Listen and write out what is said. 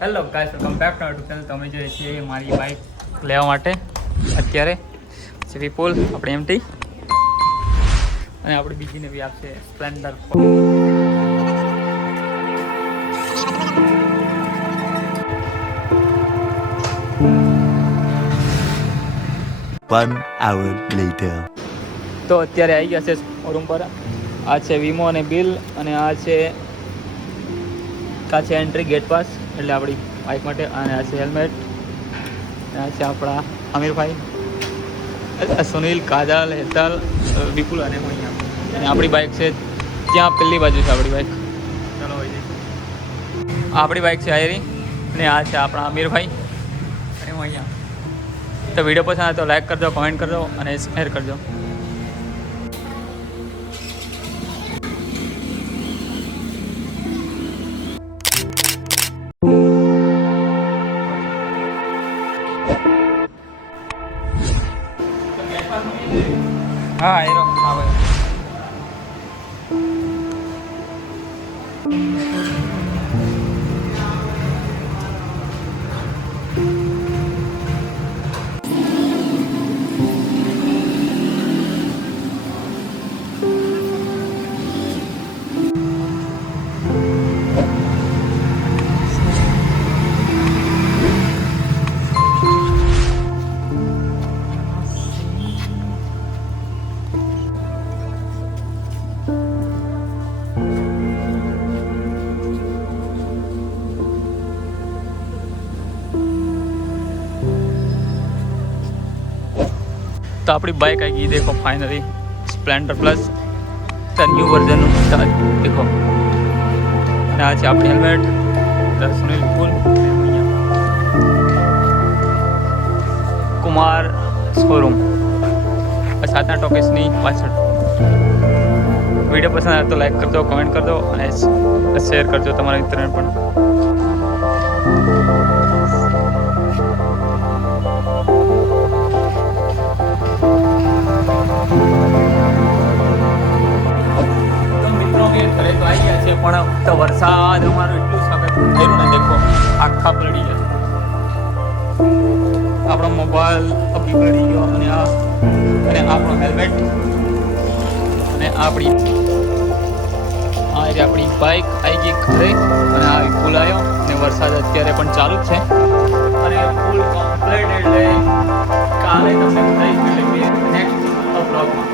Hello guys, welcome back to my channel. તમે જોઈએ છીએ મારી બાઇક લેવા માટે અત્યારે વિપુલ આપણી એમટી અને આપણી બીજી નવી આપશે સ્પ્લેન્ડર. 1 hour later. તો અત્યારે આવી ગયા છે શોરૂમ પર. આ છે વીમો અને બિલ, અને આ છે એન્ટ્રી ગેટ પાસ એટલે આપણી બાઇક માટે, અને આ છે હેલ્મેટ, આ છે આપણા આમિરભાઈ, સુનિલ, કાજલ, હેતલ, વિપુલ અને હું અહીંયા. અને આપણી બાઇક છે ત્યાં પેલી બાજુ છે આપણી બાઇક. ચાલો હોય આપણી બાઇક છે આયરી, અને આ છે આપણા આમિરભાઈ અને હું અહીંયા. તો વિડીયો પસંદ આવે તો લાઈક કરજો, કમેન્ટ કરજો અને શેર કરજો. હા એરો હા ભાઈ. तो अपनी बाइक आएगी, देखो finally Splendor plus new version देखो. आज अपनी helmet Sunil Vipul Kumar showroom सातना टॉकीसनी पाछळ. Video पसंद आए तो लाइक कर दो, कमेंट कर दो और शेयर कर दो तमारा मित्रने पण. પણ તો વરસાદ અમારું એટલું સ્વાગત થયું ને, દેખો આખા પલળી ગયા. આપણો મોબાઈલ અભી પલળી ગયો, અને આપણો હેલ્મેટ, અને આપણી બાઇક આવી ગઈ ઘરે, અને આ પુલ આવ્યો, અને વરસાદ અત્યારે પણ ચાલુ જ છે, અને પુલ કમ્પ્લીટ એટલે કાલે તમને બતાવીશ નેક્સ્ટ બ્લોગમાં.